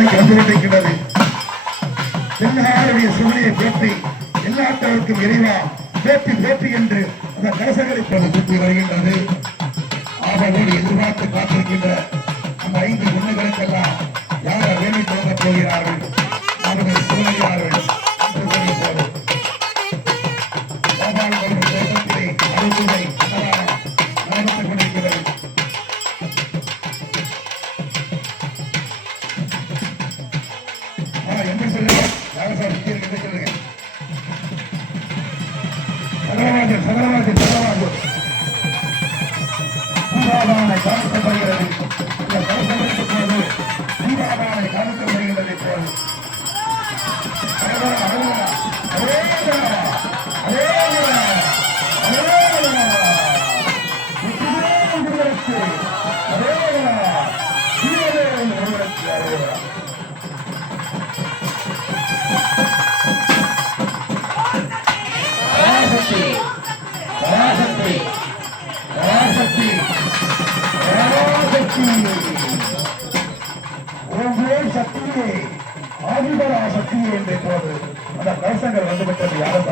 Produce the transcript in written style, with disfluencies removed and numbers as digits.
அரசாணைக்கு வந்து கொண்டிருக்கிறது. தென்னாருடைய சிவனையை போற்றி எல்லாத்தவருக்கும் இறைவா போற்றி போற்றி என்று அந்த கலசங்களை சுற்றி வருகின்றது. ஆவலோடு எதிர்பார்த்து காத்திருக்கின்ற அந்த 5 பொண்ணுகளுக்கெல்லாம் யாரை வேலை தொடங்கப் போகிறார்கள், அவர்கள் சிவனையார்கள் அறுசுவை நடந்து கொண்டிருக்கிறது. என்ன சொல்லுங்க சகலவாசல் சகலவாசல் சகலவாசல் பூபாபானை காமிக்கப்படுகிறது. இந்த கலசங்களுக்கு போது பூபாபானை காமிக்கப்படுகிறது. போது சக்தியே ஆதிபரா சக்தியே என்று போது அந்த கலசங்கள் வந்துவிட்டது யாரும்